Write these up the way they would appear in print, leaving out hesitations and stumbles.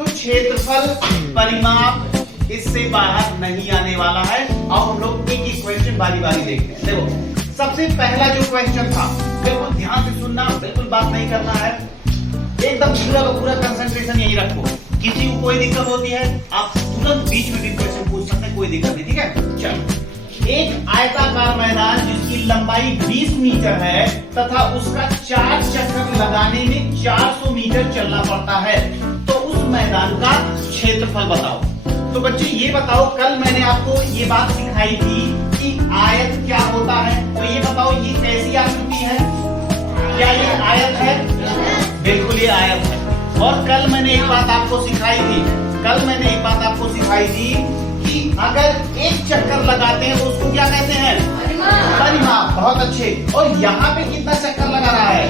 तो क्षेत्रफल परिमाप इससे बाहर नहीं आने वाला है। अब हम लोग एक एक क्वेश्चन बारी बारी देखते हैं। देखो सबसे पहला जो क्वेश्चन था, बिल्कुल ध्यान से सुनना, बिल्कुल बात नहीं करना है, एकदम पूरा का पूरा कंसंट्रेशन यही रखो। किसी को कोई दिक्कत होती है आप तुरंत बीच में भी क्वेश्चन पूछ सकते हैं, कोई दिक्कत नहीं, ठीक है। चलो, एक आयताकार मैदान जिसकी लंबाई 20 मीटर है तथा उसका 4 चक्कर लगाने में 400 मीटर चलना पड़ता है, तो उस मैदान का क्षेत्रफल बताओ। तो बच्चे ये बताओ, कल मैंने आपको ये बात सिखाई थी कि आयत क्या होता है, तो ये बताओ ये कैसी आकृति है, क्या ये आयत है? बिल्कुल ये आयत है। और कल मैंने एक बात आपको सिखाई थी कि अगर एक चक्कर लगाते हैं तो उसको क्या कहते हैं? परिमाप। बहुत अच्छे। और यहाँ पे कितना चक्कर लगा रहा है?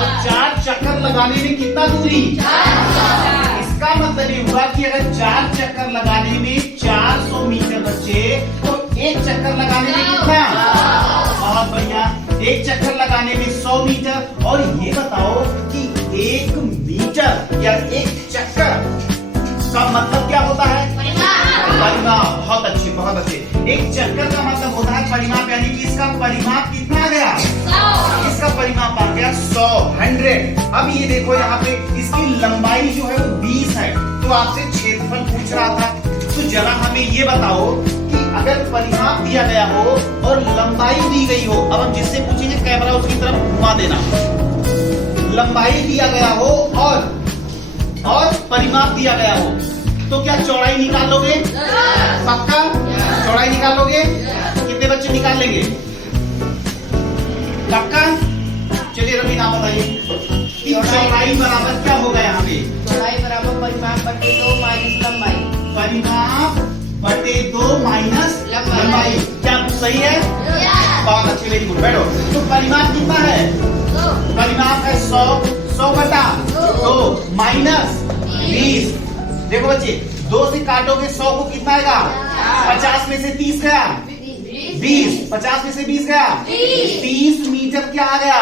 और 4 चक्कर लगाने में कितना दूरी? इसका मतलब ये हुआ कि अगर 4 चक्कर लगाने में 400 मीटर बचे तो एक चक्कर लगाने में कितना? बहुत बढ़िया, एक चक्कर लगाने में 100 मीटर। और ये बताओ कि 1 मीटर या एक चक्कर का मतलब क्या होता है? परिमाप। बहुत अच्छे, बहुत अच्छे। एक चक्कर का मतलब होता है परिमाप, यानी कि इसका परिमाप कितना आ गया? 100। इसका परिमाप आ गया 100, 100। अब ये देखो यहाँ पे इसकी लंबाई जो है वो 20 है, तो आपसे क्षेत्रफल पूछ रहा था। तो जरा हमें ये बताओ कि अगर परिमाप दिया गया हो और लंबाई दी गई हो, अब हम जिससे पूछेंगे कैमरा उसकी तरफ घुमा देना, लंबाई दिया गया हो और परिमाप दिया गया हो, तो क्या चौड़ाई निकाल लोगे? पक्का चौड़ाई निकाल लोगे? कितने बच्चे निकाल लेंगे? पक्का? चलिए रवि नाम बताइए कि चौड़ाई बराबर क्या होगा यहाँ पे? चौड़ाई बराबर परिमाप बटे 2 माइनस लंबाई। परिमाप बटे 2 माइनस लंबाई। क्या सही है? बहुत अच्छी, वेरी गुड। बैठो। तो परिमाप कितना है? परिमाप है 100 बटा 2 माइनस 20। देखो बच्चे, 2 से काटोगे 100 को कितना आएगा? 50 में से 30 गया 20, 50 में से 20 गया 30 मीटर। क्या आ गया?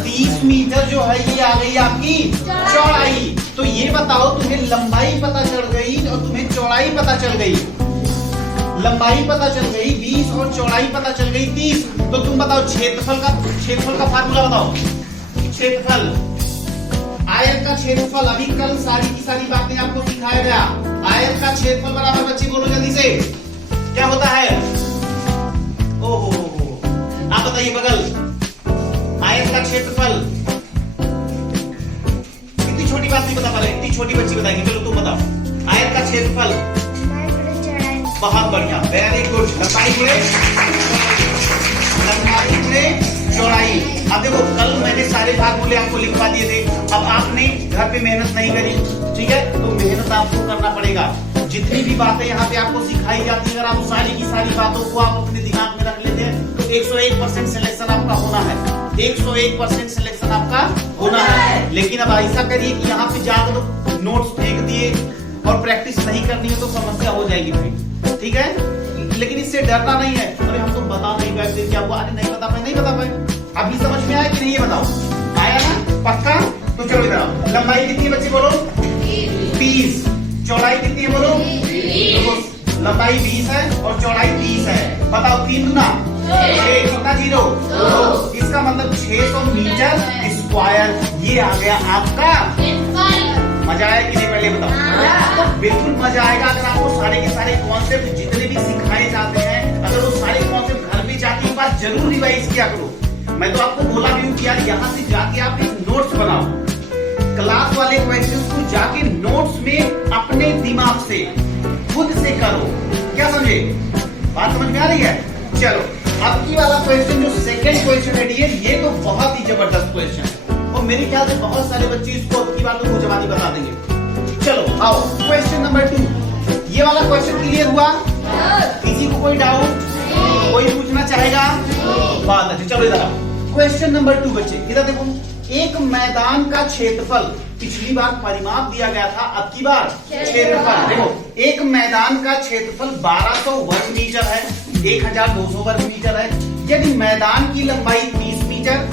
30 मीटर जो है ये आ गई आपकी चौड़ाई। तो ये बताओ, तुम्हें लंबाई पता चल गई और तुम्हें चौड़ाई पता चल गई। लंबाई पता चल गई 20 और चौड़ाई पता चल गई 30। तो तुम बताओ क्षेत्रफल का फार्मूला बताओ। क्षेत्रफल, आयत का क्षेत्रफल, अभी कल सारी की सारी बातें आपको सिखाया गया। आयत का क्षेत्रफल बराबर, बच्चे बोलो जल्दी से, क्या होता है? ओहो, आप बताइए बगल, आयत का क्षेत्रफल। इतनी छोटी बात नहीं बता पा रहे, इतनी छोटी बच्ची बताएगी। चलो तुम बताओ आयत का क्षेत्रफल। बहुत बढ़िया, वेरी गुड। लंबाई गुणे चौड़ाई। अब देखो, कल मैंने सारे फार्मूले आपको लिखवा दिए थे, अब आपने घर पे मेहनत नहीं करी, ठीक है, तो मेहनत आपको करना पड़ेगा। जितनी भी बातें यहाँ पे आपको सिखाई जाती है, अगर आप सारी की सारी बातों को आप अपने दिमाग में रख लेते हैं तो 101% सिलेक्शन आपका होना है। 101% सिलेक्शन आपका होना है। लेकिन अब ऐसा करिए कि यहाँ पे जाकर तो नोट्स फेंक दिए और प्रैक्टिस नहीं करनी है तो समस्या हो जाएगी फिर, ठीक है। लेकिन इससे डरना नहीं है। अरे हम तो बता नहीं पाए, क्या हुआ? अरे नहीं बता पाए। अभी समझ में आया कि नहीं? ये बताओ, आया ना? पक्का? तो चलो इधर आओ। लंबाई कितनी है बच्चे बोलो? 30। चौड़ाई कितनी है बोलो? 20। लंबाई 20 है और चौड़ाई 30 है। बताओ 3 गुना 6, कितना 0? 2। इसका मतलब 600 मीटर स्क्वायर। ये आ गया आपका। मजा आया कि नहीं? पहले बताओ। तो बिल्कुल मजा आएगा अगर आपको सारे के सारे कॉन्सेप्ट जितने भी सिखाए जाते हैं, अगर वो सारे कॉन्सेप्ट घर में जाके एक बार जरूर रिवाइज किया करो। मैं तो आपको बोला भी हूँ कि यार यहाँ से जाके आप एक नोट्स बनाओ, क्लास वाले क्वेश्चंस को जाके नोट्स में अपने दिमाग से खुद से करो। क्या समझे? बात समझ में आ रही है? चलो, अब की वाला क्वेश्चन जो सेकंड क्वेश्चन है डियर, ये तो बहुत ही जबरदस्त क्वेश्चन है और मेरे ख्याल से बहुत सारे बच्चे इसको अब की बार तो जवानी बता देंगे। चलो आओ, क्वेश्चन नंबर 2। ये वाला क्वेश्चन क्लियर हुआ? किसी को कोई डाउट? कोई पूछना चाहेगा? बात अच्छी। चलो इधर आओ। क्वेश्चन नंबर 2 बच्चे, इधर देखो। एक मैदान का क्षेत्रफल, पिछली बार परिमाप दिया गया था, अब की बार क्षेत्रफल। देखो, एक मैदान का क्षेत्रफल 1200 वर्ग मीटर है, 1200 वर्ग मीटर है। यदि मैदान की लंबाई 30 मीटर,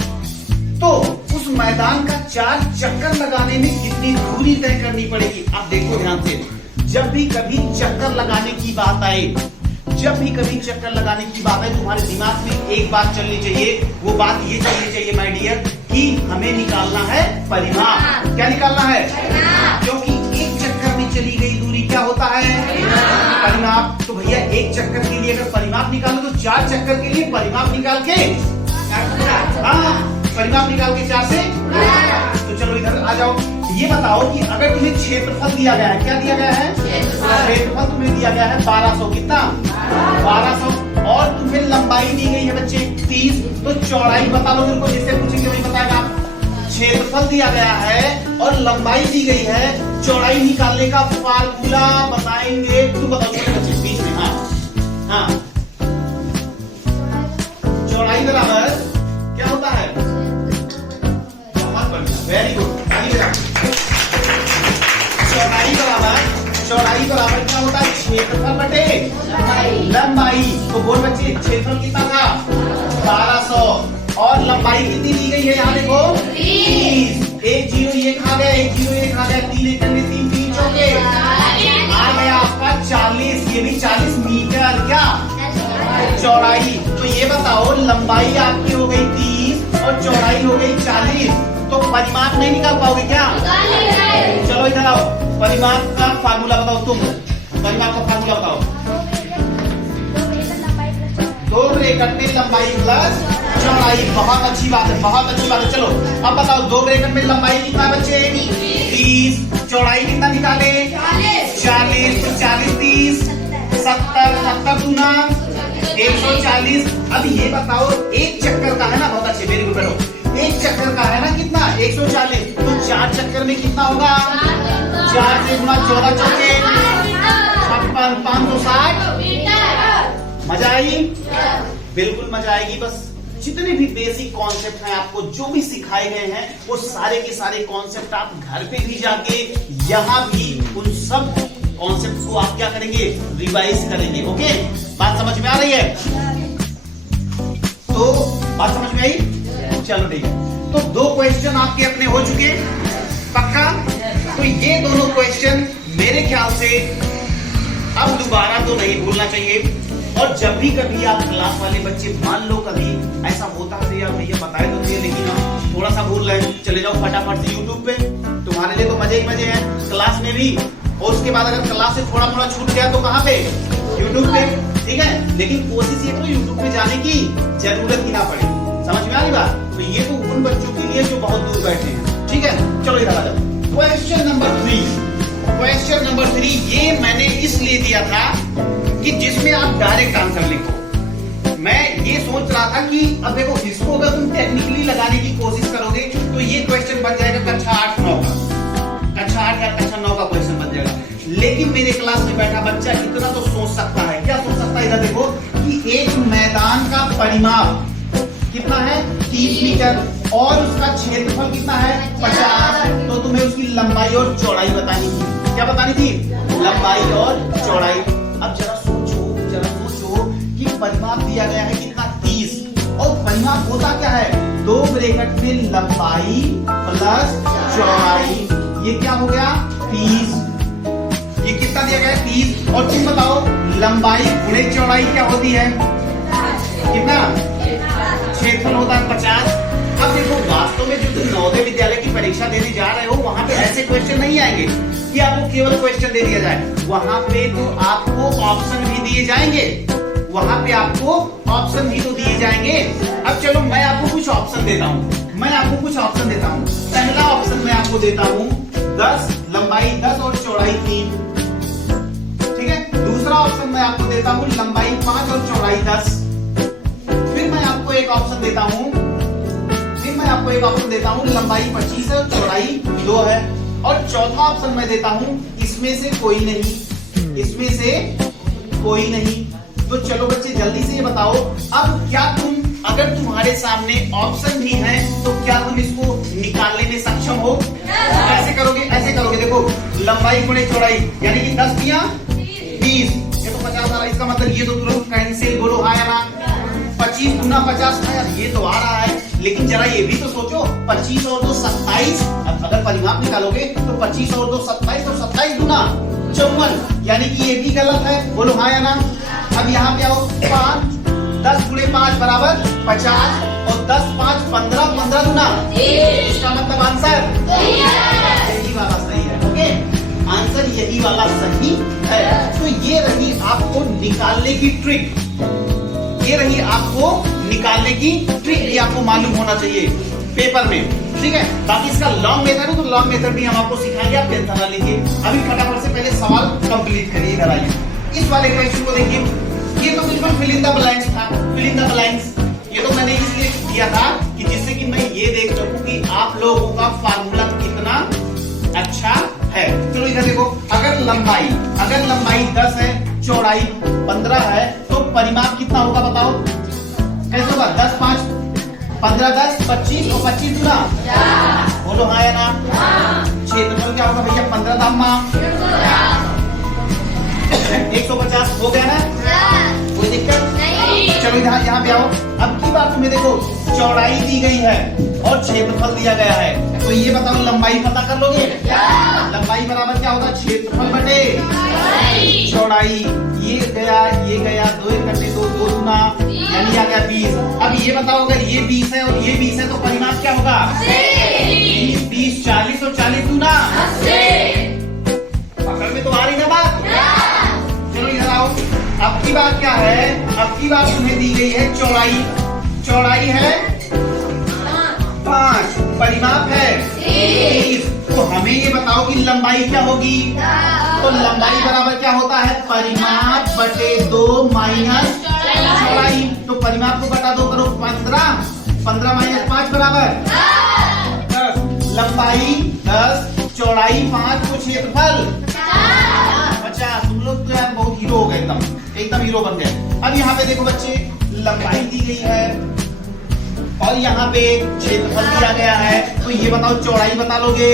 तो उस उस मैदान का 4 चक्कर लगाने में कितनी दूरी तय करनी पड़ेगी। अब देखो ध्यान से, जब भी कभी चक्कर लगाने की बात आए, जब भी कभी चक्कर लगाने की बात आए, तुम्हारे दिमाग में एक बात चलनी चाहिए। वो बात ये चलनी चाहिए माय डियर कि हमें निकालना है परिमाप। क्या निकालना है? क्योंकि एक चक्कर में चली गई दूरी क्या होता है? परिमाप। तो भैया एक चक्कर के लिए अगर परिमाप निकालो तो 4 चक्कर के लिए परिमाप निकाल के, हाँ परिमाप निकाल के 4 से। तो चलो इधर आ जाओ। ये बताओ कि अगर तुम्हें क्षेत्रफल दिया गया है, क्या दिया गया है? क्षेत्रफल तुम्हें दिया गया है 1200। कितना? 1200। और तुम्हें लंबाई दी गई है बच्चे 30, तो चौड़ाई बता लो मेरे को। जिससे पूछेंगे वही बताएगा। क्षेत्रफल दिया गया है और लंबाई दी गई है, चौड़ाई निकालने का फार्मूला बताएंगे। तुम बताओ छोटे बच्चे बीच में। हाँ चौड़ाई बराबर क्या होता है? बहुत बढ़िया, वेरी गुड। चौड़ाई बराबर क्या होता है? क्षेत्रफल बटे लंबाई। तो बोल बच्चे क्षेत्रफल कितना था? 1200। और लंबाई कितनी दी गई है? यहाँ देखो 30। एक जीरो ये खा गया, एक जीरो ये खा गया, 3 एक करने 3 3 चौके आ गया आपका 40। ये भी 40 मीटर क्या चौड़ाई। तो ये बताओ लंबाई आपकी हो गई 30 और चौड़ाई हो गई 40, तो परिमाप नहीं निकाल पाओगे क्या? चलो इधर आओ, परिमाप का फार्मूला बताओ। तुम परिमाप का फार्मूला बताओ। 2 ब्रैकेट में लंबाई प्लस चौड़ाई। बहुत अच्छी बात है, बहुत अच्छी बात है। चलो अब बताओ 2 ब्रैकेट में लंबाई कितना बच्चे? 30। चौड़ाई कितना निकाले? 40। तो 40 30 70 70 दूना 140। अब ये बताओ एक चक्कर का है ना, बहुत अच्छे, वेरी गुड बेटो। एक चक्कर का है ना कितना? 140। तो 4 चक्कर में कितना होगा? 4 से गुना 14 चौके 56 560। मजा आई? बिल्कुल मजा आएगी। बस जितने भी बेसिक कॉन्सेप्ट हैं आपको जो भी सिखाए गए हैं वो सारे के सारे कॉन्सेप्ट आप घर पे भी जाके यहाँ भी उन सब कॉन्सेप्ट को आप क्या करेंगे? रिवाइज करेंगे। ओके, बात समझ में आ रही है? तो बात समझ में आई? चलो ठीक है। तो 2 क्वेश्चन आपके अपने हो चुके, पक्का? तो ये दोनों क्वेश्चन मेरे ख्याल से अब दोबारा तो नहीं भूलना चाहिए। और जब भी कभी आप क्लास वाले बच्चे, मान लो कभी ऐसा होता है यार भैया बताए तो थे लेकिन हम थोड़ा सा भूल रहे, चले जाओ फटाफट से यूट्यूब पे। तुम्हारे लिए तो मजे ही मजे हैं क्लास में भी। और उसके बाद अगर क्लास से थोड़ा थोड़ा छूट गया तो कहाँ पे? यूट्यूब पे। ठीक है, लेकिन कोशिश ये करो यूट्यूब पे जाने की जरूरत ही ना पड़े। समझ में आ रही बात? तो ये तो उन बच्चों के लिए जो बहुत दूर बैठे हैं। ठीक है, चलो इधर आ जाओ। क्वेश्चन नंबर 3, ये मैंने इसलिए दिया था कि जिसमें आप डायरेक्ट आंसर लिखो। मैं ये सोच रहा था कि अब देखो इसको अगर तुम टेक्निकली लगाने की कोशिश करोगे तो ये क्वेश्चन बन जाएगा कक्षा 8-9 का, कक्षा 8 या कक्षा 9 का क्वेश्चन बन जाएगा। लेकिन मेरे क्लास में बैठा बच्चा इतना तो सोच सकता है। क्या सोच सकता है? इधर देखो कि एक मैदान का परिमाप कितना है? 30 मीटर और उसका क्षेत्रफल कितना है? 50। तो तुम्हें उसकी लंबाई और चौड़ाई बतानी थी। क्या बतानी थी? लंबाई और चौड़ाई। अब जरा सोचो कि परिमाप दिया गया है कितना? 30। और परिमाप होता क्या है? 2 ब्रैकेट में लंबाई प्लस चौड़ाई। ये क्या हो गया? 30। ये कितना दिया गया है? 30। और तुम बताओ लंबाई गुणे चौड़ाई क्या होती है? कितना? क्षेत्रफल होता है 50। अब देखो वास्तव में जो तुम नवोदय विद्यालय की परीक्षा देने जा रहे हो वहां पे ऐसे क्वेश्चन नहीं आएंगे कि आपको केवल क्वेश्चन दे दिया जाए। वहां पे तो आपको ऑप्शन भी दिए जाएंगे। वहां पे आपको ऑप्शन भी तो दिए जाएंगे। अब चलो मैं आपको कुछ ऑप्शन देता हूँ। पहला ऑप्शन मैं आपको देता हूँ 10, लंबाई 10 और चौड़ाई 3। ठीक है। दूसरा ऑप्शन मैं आपको देता हूँ लंबाई 5 और चौड़ाई 10। फिर मैं आपको एक ऑप्शन देता हूँ लंबाई 25 है और चौड़ाई 2 है। और चौथा ऑप्शन मैं देता हूँ इसमें से कोई नहीं। तो चलो बच्चे जल्दी से ये बताओ, अब क्या तुम, अगर तुम्हारे सामने ऑप्शन भी है तो क्या तुम इसको निकालने में सक्षम हो? ऐसे करोगे देखो लंबाई गुणे चौड़ाई यानी कि 10 दिया 20, ये तो 50 आ रहा। इसका मतलब ये तो तुरंत कैंसिल, बोलो हाँ या ना? 25 गुना 50 था यार, ये तो आ रहा है, लेकिन जरा ये भी तो सोचो, 25 और 2 27। अगर परिमाप निकालोगे तो 25 और 2 27 और 27 गुना 54, यानी कि ये भी गलत है। बोलो हाँ या ना। अब यहाँ पे आओ, 5 10 गुणे 5 बराबर 50 और 10 5 15 15 गुना, इसका मतलब आंसर यही वाला सही है। ओके, आंसर यही वाला सही है। तो ये रही आपको निकालने की ट्रिक, ये रही आपको निकालने की ट्रिक, ये आपको मालूम होना चाहिए पेपर में, ठीक है। बाकी इसका लॉन्ग मेथड है तो लॉन्ग मेथड भी हम आपको सिखाएंगे, आप टेंशन ना लीजिए। अभी फटाफट से पहले सवाल कंप्लीट करिए। इधर आइए, इस वाले क्वेश्चन को देखिए, ये तो बिल्कुल फिल इन द ब्लैंक्स था, फिल इन द ब्लैंक्स। ये तो मैंने इसलिए किया था कि जिससे कि मैं ये देख सकूं कि आप लोगों का फार्मूला कितना अच्छा है। चलो इधर देखो, अगर लंबाई 10 है, चौड़ाई 15 है, तो परिमाप कितना होगा बताओ, कैसे होगा? 10 5 15 10 25 और 25 गुना, बोलो हाँ या ना। क्षेत्रफल क्या होगा भैया? 15 दामा 150 हो गया ना, कोई दिक्कत नहीं। चलो इधर यहाँ पे आओ, अब की बात तुम्हें देखो, चौड़ाई दी गई है और क्षेत्रफल दिया गया है, तो ये बताओ लंबाई पता कर लोगे? लंबाई बराबर क्या होगा? क्षेत्रफल बटे चौड़ाई। ये गया 2 करने 2 गुना, यानी आ गया 20। अब ये बताओ, अगर ये 20 है और ये 20 है तो परिमाप क्या होगा? 20 20 40 और 40 गुना, पकड़ में तो आ रही ना बात। चलो इधर आओ, अब की बात क्या है? अब की बात तुम्हें दी गई है चौड़ाई है 5, परिमाप है 30, तो हमें ये बताओ कि लंबाई क्या होगी? तो लंबाई बराबर क्या होता है? परिमाप बटे 2 माइनस चौड़ाई। तो परिमाप को बटा 2 करो, 15 माइनस 5 बराबर 10। लंबाई 10, चौड़ाई 5, तो क्षेत्रफल 50। तुम लोग तो यार बहुत हीरो हो गए, एकदम हीरो बन गए। अब यहाँ पे देखो बच्चे, लंबाई दी गई है और यहाँ पे क्षेत्रफल दिया गया है, तो ये बताओ चौड़ाई बता लोगे?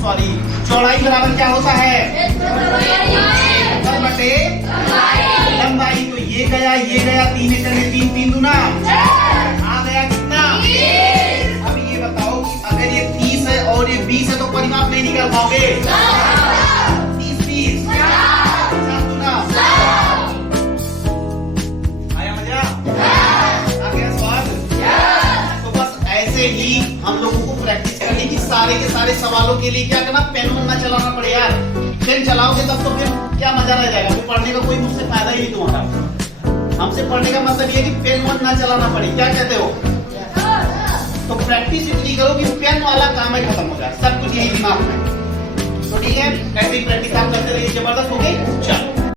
सॉरी, चौड़ाई बराबर क्या होता है? क्षेत्रफल बटे लंबाई। तो ये गया 3 करने 3 3 गुना, आ गया कितना? अब ये बताओ कि अगर ये 30 है और ये 20 है तो परिमाप नहीं निकाल पाओगे? 30 20 50 गुना, आया मजा? आ गया स्वाद? तो बस ऐसे ही हम लोगों को प्रैक्टिस करनी कि सारे के सारे सवालों के लिए क्या करना, पेन ना चलाना पड़े यार। पेन चलाओगे तब तो फिर क्या मजा रह जाएगा, फिर पढ़ने का कोई मुझसे फायदा ही नहीं तुम्हारा। हमसे पढ़ने का मतलब ये कि पेन ना चलाना पड़े, क्या कहते हो? तो प्रैक्टिस इतनी करो कि पेन वाला काम ही खत्म हो जाए, सब कुछ यही दिमाग में। तो ठीक है, ऐसे ही प्रैक्टिस आप करते रहिए, जबरदस्त हो गई।